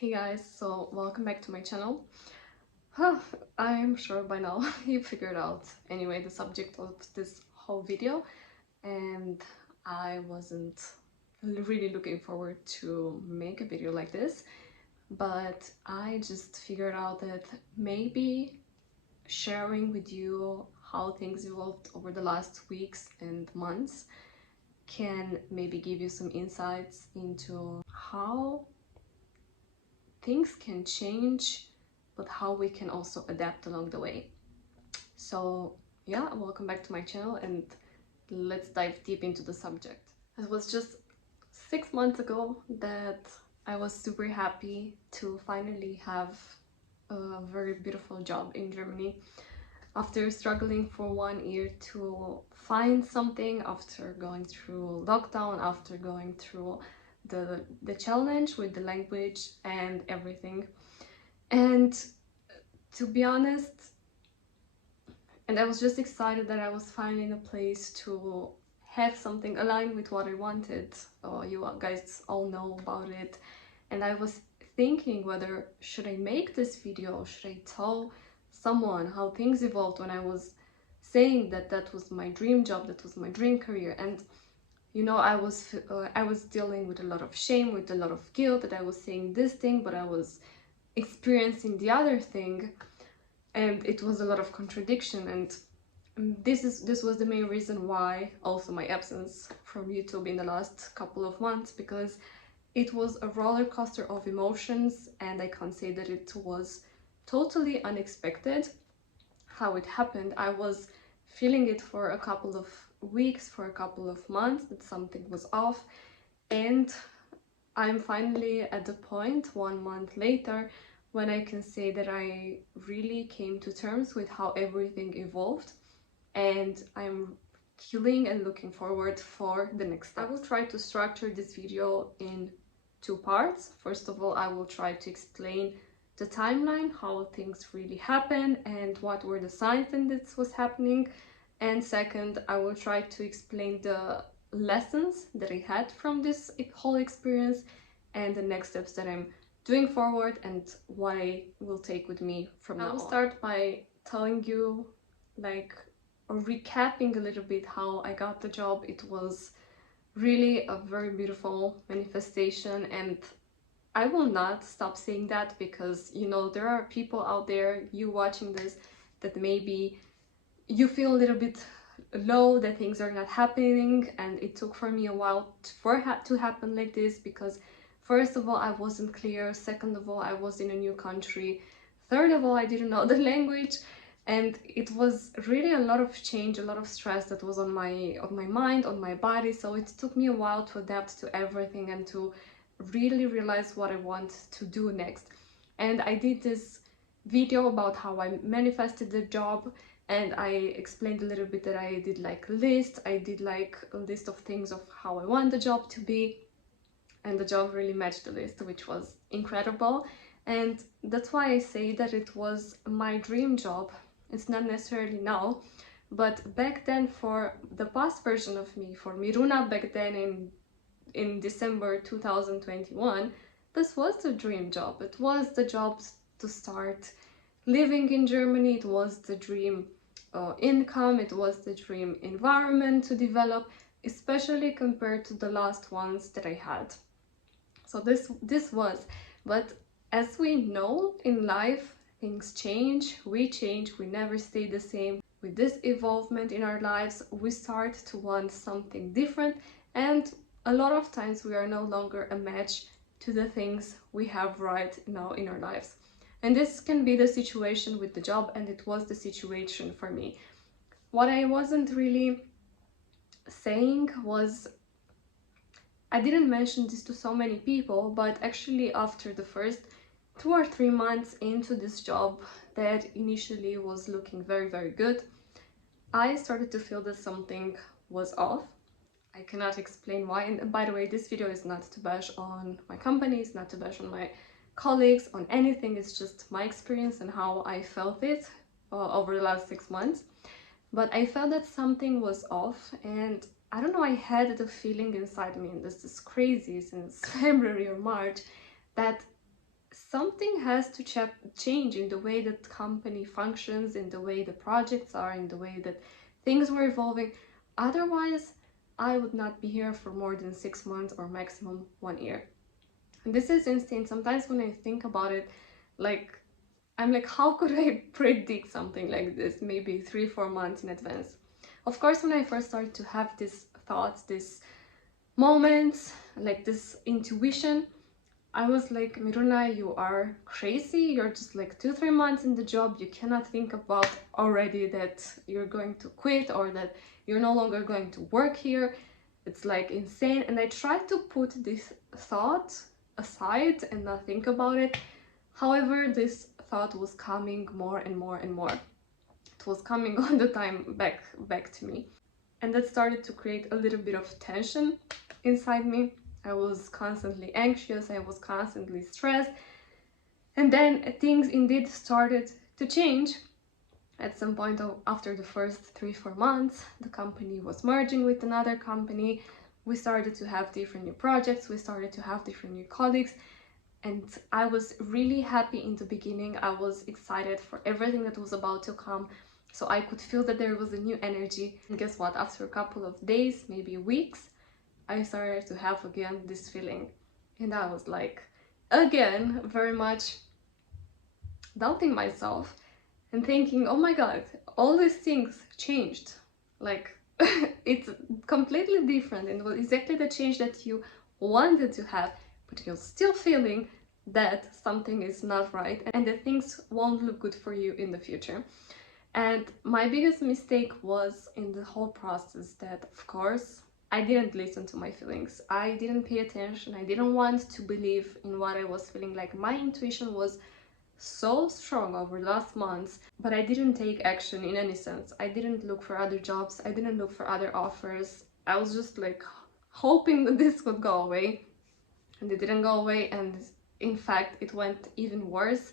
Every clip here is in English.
Hey guys, so welcome back to my channel. I'm sure by now you figured out anyway the subject of this whole video, and I wasn't really looking forward to make a video like this, but I just figured out that maybe sharing with you how things evolved over the last weeks and months can maybe give you some insights into how things can change, but how we can also adapt along the way. So yeah, welcome back to my channel and let's dive deep into the subject. It was just 6 months ago that I was super happy to finally have a very beautiful job in Germany. After struggling for 1 year to find something, after going through lockdown, after going through the challenge with the language and everything. And to be honest, and I was just excited that I was finally in a place to have something aligned with what I wanted. You guys all know about it. And I was thinking whether should I make this video, should I tell someone how things evolved when I was saying that that was my dream job, that was my dream career. And you know, I was dealing with a lot of shame, with a lot of guilt that I was saying this thing, but I was experiencing the other thing, and it was a lot of contradiction. And this was the main reason why also my absence from YouTube in the last couple of months, because it was a roller coaster of emotions, and I can't say that it was totally unexpected how it happened. I was feeling it for a couple of weeks, for a couple of months, that something was off, and I'm finally at the point 1 month later when I can say that I really came to terms with how everything evolved, and I'm healing and looking forward for the next step. I will try to structure this video in two parts. First of all, I will try to explain the timeline, how things really happened and what were the signs that this was happening. And second, I will try to explain the lessons that I had from this whole experience and the next steps that I'm doing forward and what I will take with me from now on. I will start by telling you, like, or recapping a little bit how I got the job. It was really a very beautiful manifestation, and I will not stop saying that because, you know, there are people out there, you watching this, that maybe you feel a little bit low, that things are not happening, and it took for me a while for it to happen like this, because first of all, I wasn't clear, second of all, I was in a new country, third of all, I didn't know the language, and it was really a lot of change, a lot of stress that was on my mind, on my body. So it took me a while to adapt to everything and to really realize what I want to do next. And I did this video about how I manifested the job, and I explained a little bit that I did like a list, I did like a list of things of how I want the job to be, and the job really matched the list, which was incredible. And that's why I say that it was my dream job. It's not necessarily now, but back then, for the past version of me, for Miruna back then in December 2021, this was the dream job. It was the job to start living in Germany, it was the dream income, it was the dream environment to develop, especially compared to the last ones that I had. So this was, but as we know in life, things change, we never stay the same. With this evolvement in our lives, we start to want something different, and a lot of times we are no longer a match to the things we have right now in our lives. And this can be the situation with the job, and it was the situation for me. What I wasn't really saying was, I didn't mention this to so many people, but actually after the first 2 or 3 months into this job that initially was looking very good, I started to feel that something was off. I cannot explain why, and by the way, this video is not to bash on my company, it's not to bash on my colleagues, on anything, it's just my experience and how I felt it over the last 6 months. But I felt that something was off, and I don't know, I had the feeling inside me, and this is crazy, since February or March, that something has to change in the way that company functions, in the way the projects are, in the way that things were evolving. Otherwise, I would not be here for more than 6 months or maximum 1 year. And this is insane. Sometimes when I think about it, like, I'm like, how could I predict something like this maybe 3-4 months in advance? Of course, when I first started to have these thoughts, these moments, like this intuition, I was like, Miruna, you are crazy. You're just like 2-3 months in the job. You cannot think about already that you're going to quit or that you're no longer going to work here. It's like insane. And I tried to put this thought aside and not think about it. However, this thought was coming more and more and more. It was coming all the time back to me. And that started to create a little bit of tension inside me. I was constantly anxious, I was constantly stressed. And then things indeed started to change. At some point after the first 3-4 months, the company was merging with another company. We started to have different new projects, we started to have different new colleagues. And I was really happy in the beginning. I was excited for everything that was about to come. So I could feel that there was a new energy. And guess what? After a couple of days, maybe weeks, I started to have again this feeling. And I was like, again, very much doubting myself and thinking, oh my God, all these things changed. Like, it's completely different and it was exactly the change that you wanted to have, but you're still feeling that something is not right and that things won't look good for you in the future. And my biggest mistake was in the whole process that, of course, I didn't listen to my feelings. I didn't pay attention. I didn't want to believe in what I was feeling. Like, my intuition was so strong over the last months, but I didn't take action in any sense. I didn't look for other jobs. I didn't look for other offers. I was just like hoping that this would go away, and it didn't go away. And in fact, it went even worse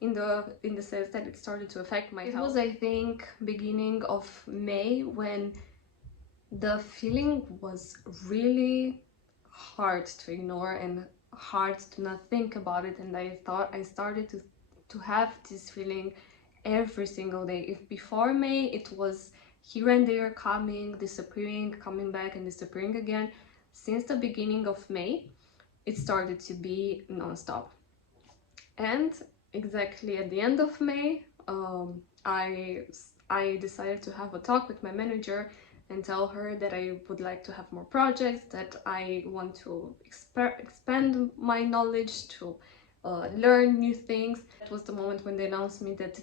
in the sense that it started to affect my health. It was, I think, beginning of May when the feeling was really hard to ignore and hard to not think about it. And I thought I started to have this feeling every single day. If before May it was here and there, coming, disappearing, coming back and disappearing again, since the beginning of May it started to be non-stop. And exactly at the end of May, I decided to have a talk with my manager and tell her that I would like to have more projects, that I want to expand my knowledge, to learn new things. That was the moment when they announced me that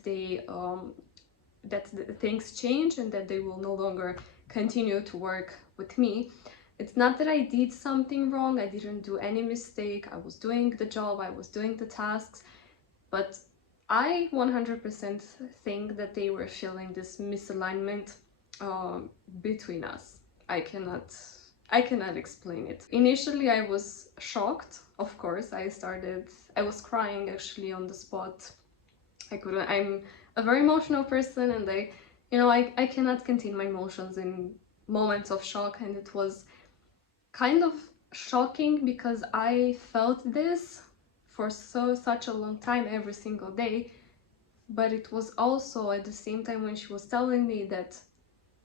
things change and that they will no longer continue to work with me. It's not that I did something wrong, I didn't do any mistake, I was doing the job, I was doing the tasks, but I 100% think that they were feeling this misalignment between us. I cannot explain it. Initially I was shocked, of course. I was crying actually on the spot. I'm a very emotional person, and I cannot contain my emotions in moments of shock, and it was kind of shocking because I felt this for such a long time, every single day. But it was also at the same time when she was telling me that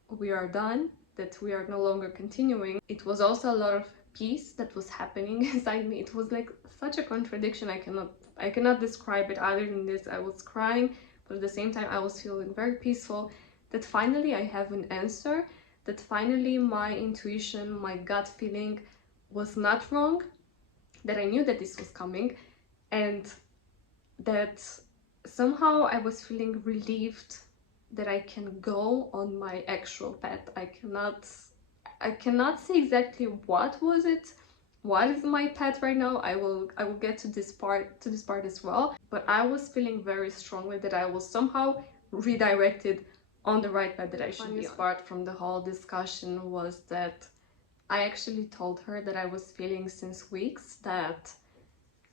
we are done, that we are no longer continuing, it was also a lot of peace that was happening inside me. It was like such a contradiction. I cannot describe it other than this. I was crying, but at the same time I was feeling very peaceful, that finally I have an answer, that finally my intuition, my gut feeling was not wrong, that I knew that this was coming, and that somehow I was feeling relieved that I can go on my actual path. I cannot say exactly what is my path right now. I will get to this part as well, but I was feeling very strongly that I was somehow redirected on the right path that I should be on. The funniest part from the whole discussion was that I actually told her that I was feeling since weeks that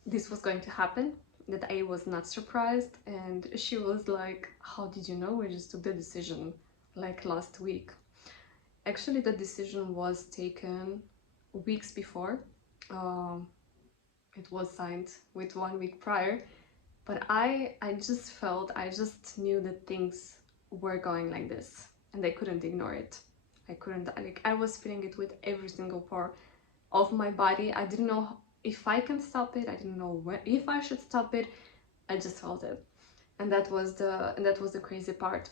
this was going to happen, that I was not surprised, and she was like, how did you know? We just took the decision like last week. Actually, the decision was taken weeks before. it was signed with 1 week prior. But I just felt, I just knew that things were going like this and I couldn't ignore it. I couldn't, like, I was feeling it with every single pore of my body. I didn't know if I can stop it. I didn't know if I should stop it. I just felt it. And that was the crazy part.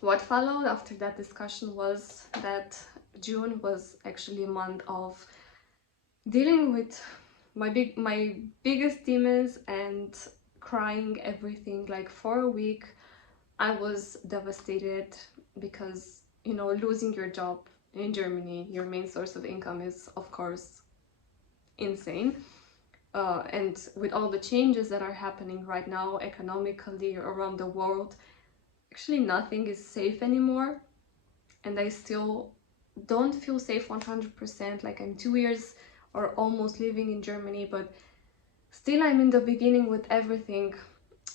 What followed after that discussion was that June was actually a month of dealing with my biggest demons and crying everything. Like for a week I was devastated because, you know, losing your job in Germany, your main source of income, is of course insane. And with all the changes that are happening right now economically around the world, actually nothing is safe anymore. And I still don't feel safe 100%. Like, I'm 2 years or almost living in Germany, but still I'm in the beginning with everything.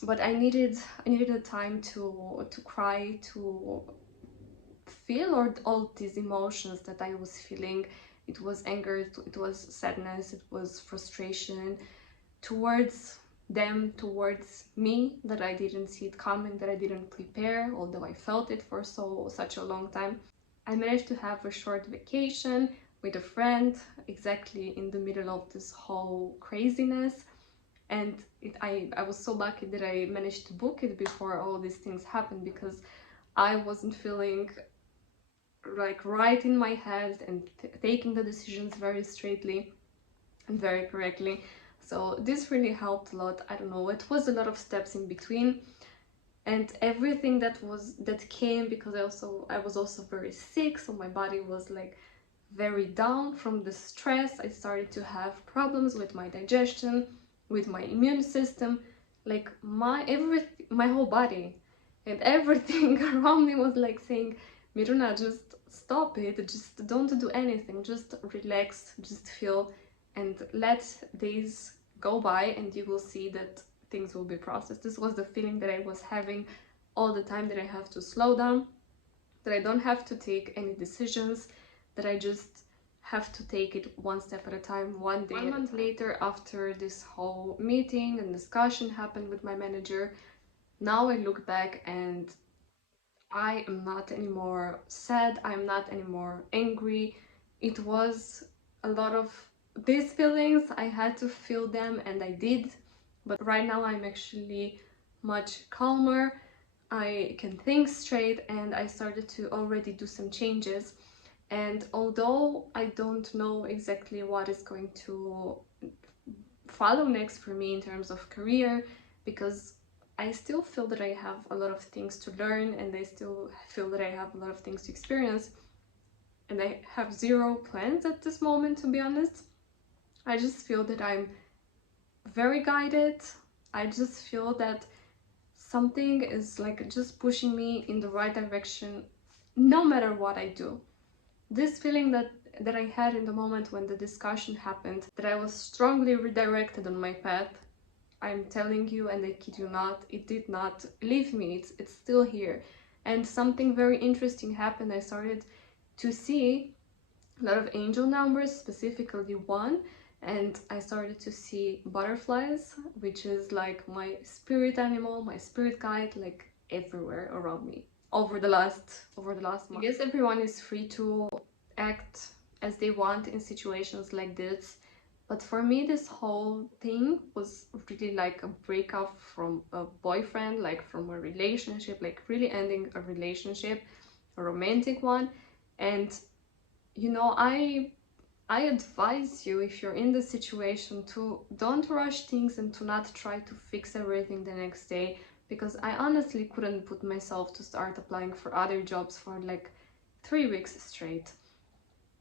But I needed a time to cry, to feel all these emotions that I was feeling. It was anger, it was sadness, it was frustration towards them, towards me, that I didn't see it coming, that I didn't prepare, although I felt it for such a long time. I managed to have a short vacation with a friend exactly in the middle of this whole craziness, and I was so lucky that I managed to book it before all these things happened, because I wasn't feeling like right in my head and taking the decisions very straightly and very correctly. So this really helped a lot. I don't know, it was a lot of steps in between, and everything that came, because I was also very sick, so my body was like very down from the stress. I started to have problems with my digestion, with my immune system, like my whole body and everything around me was like saying, Miruna, just stop it, just don't do anything, just relax, just feel, and let days go by and you will see that things will be processed. This was the feeling that I was having all the time, that I have to slow down, that I don't have to take any decisions, that I just have to take it one step at a time, one day. 1 month later, after this whole meeting and discussion happened with my manager, now I look back and I am not anymore sad, I'm not anymore angry. It was a lot of these feelings, I had to feel them and I did, but right now I'm actually much calmer. I can think straight and I started to already do some changes. And although I don't know exactly what is going to follow next for me in terms of career, because I still feel that I have a lot of things to learn and I still feel that I have a lot of things to experience, and I have zero plans at this moment, to be honest. I just feel that I'm very guided. I just feel that something is like just pushing me in the right direction no matter what I do. This feeling that I had in the moment when the discussion happened, that I was strongly redirected on my path, I'm telling you, and I kid you not, it did not leave me. It's still here. And something very interesting happened. I started to see a lot of angel numbers, specifically one, and I started to see butterflies, which is like my spirit animal, my spirit guide, like everywhere around me over the last month. I guess everyone is free to act as they want in situations like this, but for me this whole thing was really like a breakup from a boyfriend, like from a relationship, like really ending a relationship, a romantic one. And you know, I advise you, if you're in this situation, to don't rush things and to not try to fix everything the next day, because I honestly couldn't put myself to start applying for other jobs for like 3 weeks straight.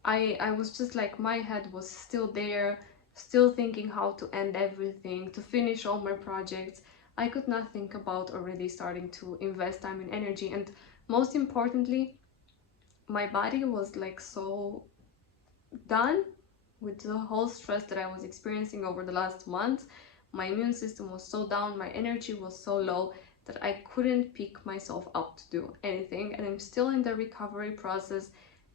I was just like, my head was still there, still thinking how to end everything, to finish all my projects. I could not think about already starting to invest time and energy, and most importantly, my body was like so done with the whole stress that I was experiencing over the last month. My immune system was so down, my energy was so low, that I couldn't pick myself up to do anything, and I'm still in the recovery process.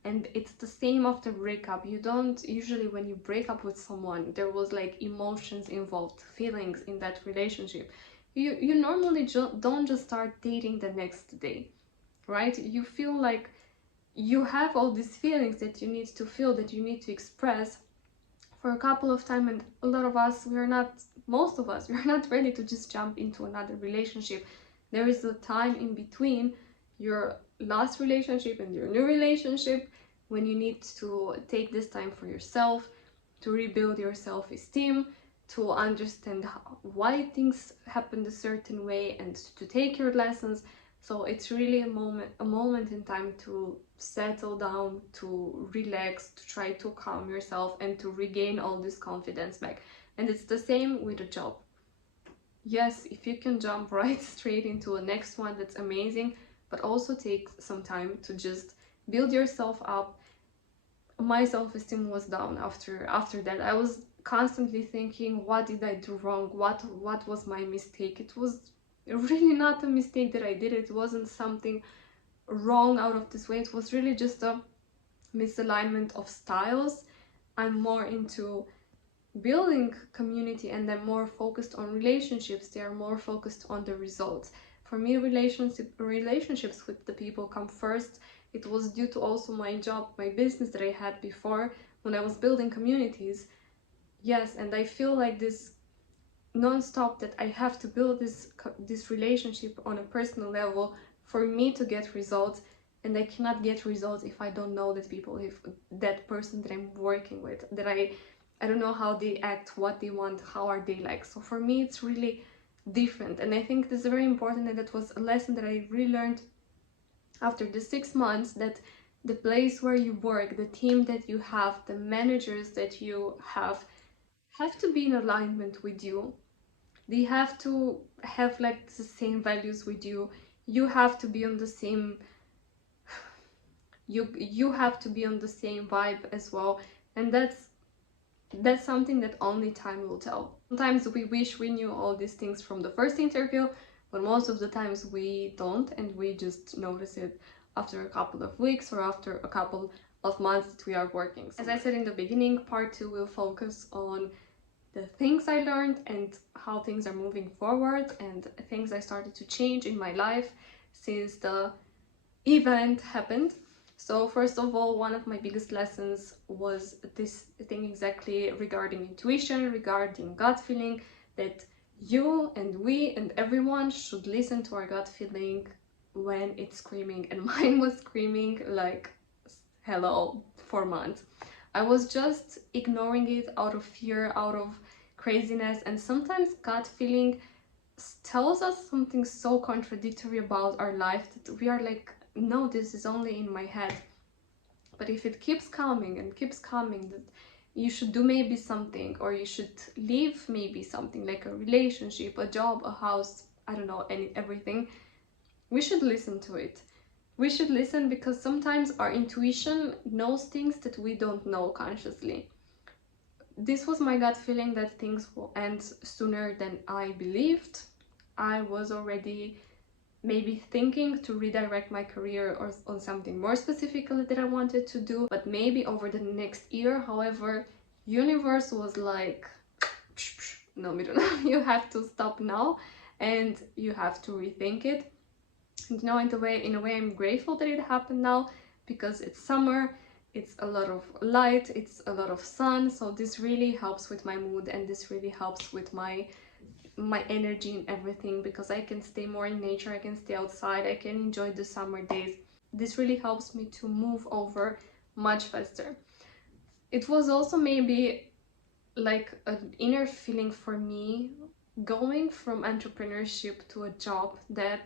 And it's the same after breakup. You don't usually, when you break up with someone, there was like emotions involved, feelings in that relationship. You normally don't just start dating the next day, right? You feel like you have all these feelings that you need to feel, that you need to express for a couple of time. And a lot of us, we are not, most of us, we are not ready to just jump into another relationship. There is a time in between your last relationship and your new relationship when you need to take this time for yourself, to rebuild your self-esteem, to understand why things happened a certain way, and to take your lessons. So it's really a moment in time to settle down, to relax, to try to calm yourself, and to regain all this confidence back. And it's the same with a job. Yes, if you can jump right straight into a next one, that's amazing, but also take some time to just build yourself up. My self-esteem was down after that. I was constantly thinking, what did I do wrong? What was my mistake? It was really not a mistake that I did. It wasn't something wrong out of this way. It was really just a misalignment of styles. I'm more into building community, and I'm more focused on relationships. They are more focused on the results. For me, relationships with the people come first. It was due to also my job, my business that I had before when I was building communities. Yes, and I feel like this non-stop that I have to build this relationship on a personal level for me to get results. And I cannot get results if I don't know that people, if that person that I'm working with, that I don't know how they act, what they want, how are they like. So for me, it's really different. And I think this is very important, and that was a lesson that I really learned after the 6 months, that the place where you work, the team that you have, the managers that you have to be in alignment with you. They have to have like the same values with you. You have to be on the same, you have to be on the same vibe as well. And that's something that only time will tell. Sometimes we wish we knew all these things from the first interview, but most of the times we don't, and we just notice it after a couple of weeks or after a couple of months that we are working. As I said in the beginning, part 2 will focus on the things I learned and how things are moving forward, and things I started to change in my life since the event happened. So first of all, one of my biggest lessons was this thing exactly regarding intuition, regarding gut feeling, that you and we and everyone should listen to our gut feeling when it's screaming. And mine was screaming like hello for months. I was just ignoring it out of fear, out of craziness. And sometimes gut feeling tells us something so contradictory about our life that we are like, no, this is only in my head. But if it keeps coming and keeps coming, that you should do maybe something, or you should leave maybe something like a relationship, a job, a house, I don't know, everything, we should listen to it. We should listen, because sometimes our intuition knows things that we don't know consciously. This was my gut feeling that things will end sooner than I believed. I was already maybe thinking to redirect my career or on something more specifically that I wanted to do, but maybe over the next year. However, universe was like, no, you have to stop now and you have to rethink it. And you know, in a way I'm grateful that it happened now, because it's summer, it's a lot of light, it's a lot of sun, so this really helps with my mood, and this really helps with my energy and everything, because I can stay more in nature, I can stay outside, I can enjoy the summer days. This really helps me to move over much faster. It was also maybe like an inner feeling for me, going from entrepreneurship to a job, that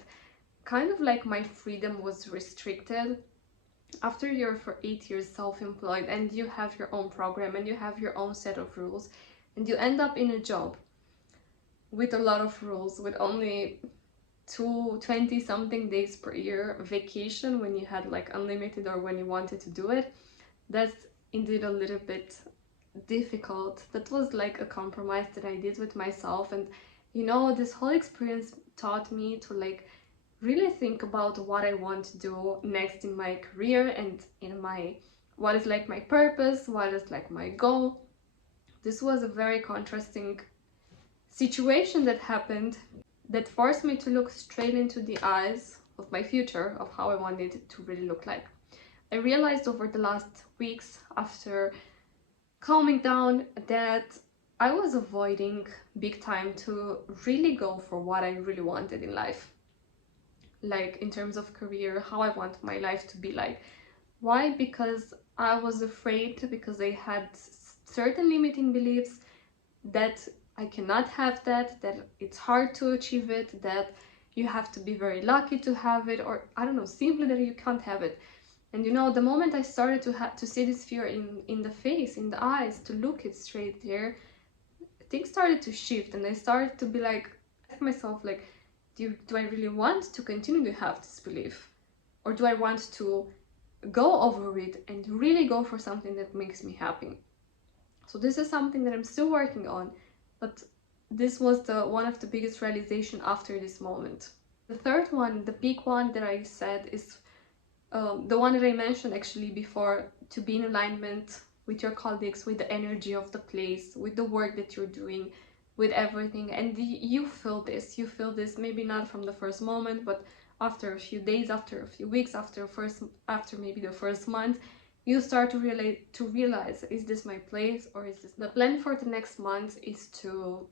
kind of like my freedom was restricted. After you're for 8 years self-employed and you have your own program and you have your own set of rules, and you end up in a job with a lot of rules, with only 20 something days per year vacation when you had like unlimited or when you wanted to do it, that's indeed a little bit difficult. That was like a compromise that I did with myself. And you know, this whole experience taught me to like really think about what I want to do next in my career and in my what is like my purpose, what is like my goal. This was a very contrasting situation that happened that forced me to look straight into the eyes of my future, of how I wanted it to really look like. I realized over the last weeks, after calming down, that I was avoiding big time to really go for what I really wanted in life. Like in terms of career, how I want my life to be like. Why? Because I was afraid, because I had certain limiting beliefs that I cannot have that it's hard to achieve it, that you have to be very lucky to have it, or I don't know, simply that you can't have it. And you know, the moment I started to see this fear in the face, in the eyes, to look it straight there, things started to shift, and I started to be like, ask myself, like, do I really want to continue to have this belief? Or do I want to go over it and really go for something that makes me happy? So this is something that I'm still working on, but this was one of the biggest realization after this moment. The third one, the big one that I said, is the one that I mentioned actually before, to be in alignment with your colleagues, with the energy of the place, with the work that you're doing, with everything. And you feel this maybe not from the first moment, but after a few days, after a few weeks, after maybe the first month, you start to realize, is this my place, or is this... The plan for the next month is to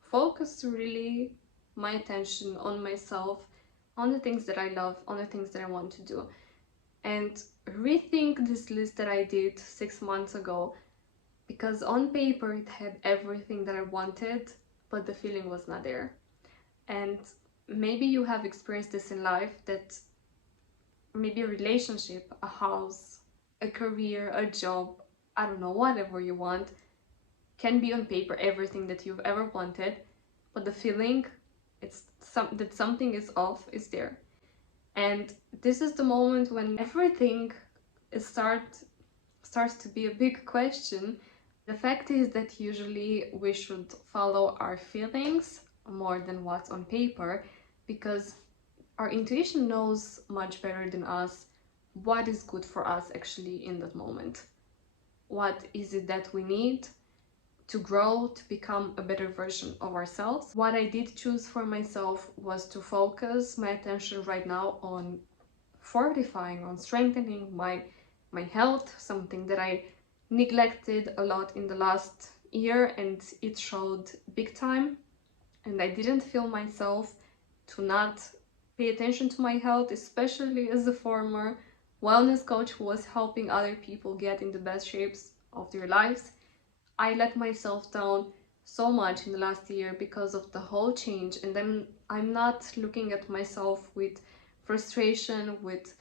focus really my attention on myself, on the things that I love, on the things that I want to do, and rethink this list that I did 6 months ago, because on paper it had everything that I wanted, but the feeling was not there. And maybe you have experienced this in life, that maybe a relationship, a house, a career, a job, I don't know, whatever you want, can be on paper everything that you've ever wanted, but the feeling that something is off is there. And this is the moment when everything starts to be a big question. The fact is that usually we should follow our feelings more than what's on paper, because our intuition knows much better than us what is good for us actually in that moment. What is it that we need to grow, to become a better version of ourselves? What I did choose for myself was to focus my attention right now on fortifying, on strengthening my health, something that I neglected a lot in the last year, and it showed big time. And I didn't feel myself to not pay attention to my health, especially as a former wellness coach who was helping other people get in the best shapes of their lives. I let myself down so much in the last year because of the whole change, and then I'm not looking at myself with frustration, with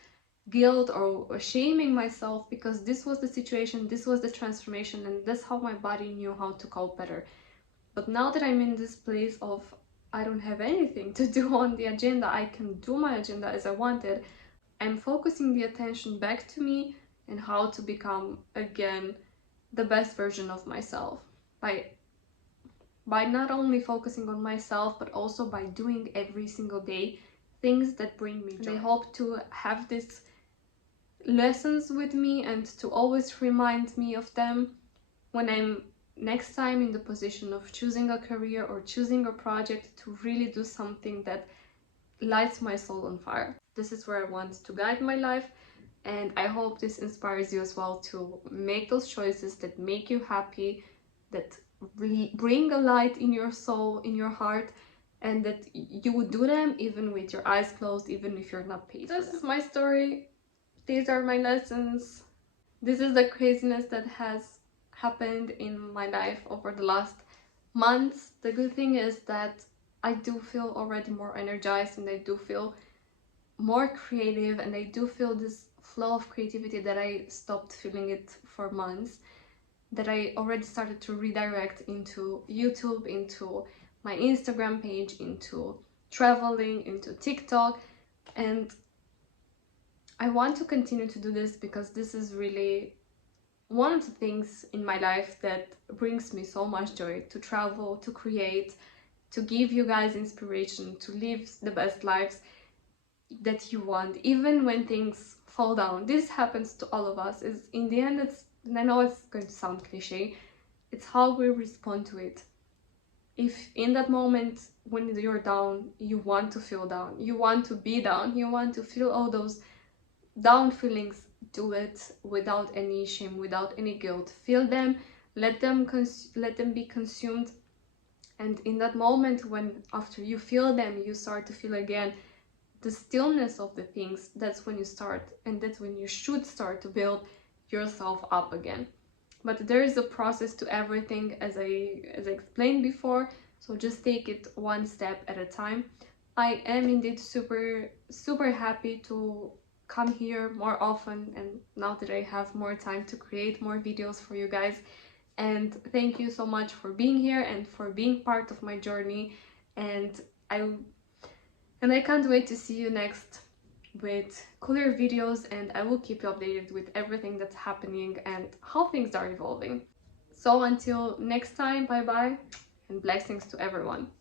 guilt, or shaming myself, because this was the situation, this was the transformation, and that's how my body knew how to cope better. But now that I'm in this place of I don't have anything to do on the agenda, I can do my agenda as I wanted, I'm focusing the attention back to me and how to become again the best version of myself, by not only focusing on myself, but also by doing every single day things that bring me joy. And I hope to have these lessons with me and to always remind me of them when I'm next time in the position of choosing a career or choosing a project, to really do something that lights my soul on fire. This is where I want to guide my life, and I hope this inspires you as well to make those choices that make you happy, that bring a light in your soul, in your heart, and that you would do them even with your eyes closed, even if you're not paid. This is my story. These are my lessons. This is the craziness that has happened in my life over the last months. The good thing is that I do feel already more energized, and I do feel more creative, and I do feel this flow of creativity that I stopped feeling it for months, that I already started to redirect into YouTube, into my Instagram page, into traveling, into TikTok. And I want to continue to do this because this is really one of the things in my life that brings me so much joy: to travel, to create, to give you guys inspiration, to live the best lives. that you want, even when things fall down. This happens to all of us. Is in the end, it's, and I know it's going to sound cliche, it's how we respond to it. If in that moment when you're down, you want to feel down, you want to be down, you want to feel all those down feelings, do it without any shame, without any guilt. Feel them, let them be consumed. And in that moment, when after you feel them, you start to feel again the stillness of the things, that's when you start, and that's when you should start to build yourself up again. But there is a process to everything, as I explained before, so just take it one step at a time. I am indeed super happy to come here more often, and now that I have more time to create more videos for you guys. And thank you so much for being here and for being part of my journey. And I can't wait to see you next with cooler videos, and I will keep you updated with everything that's happening and how things are evolving. So until next time, bye bye and blessings to everyone.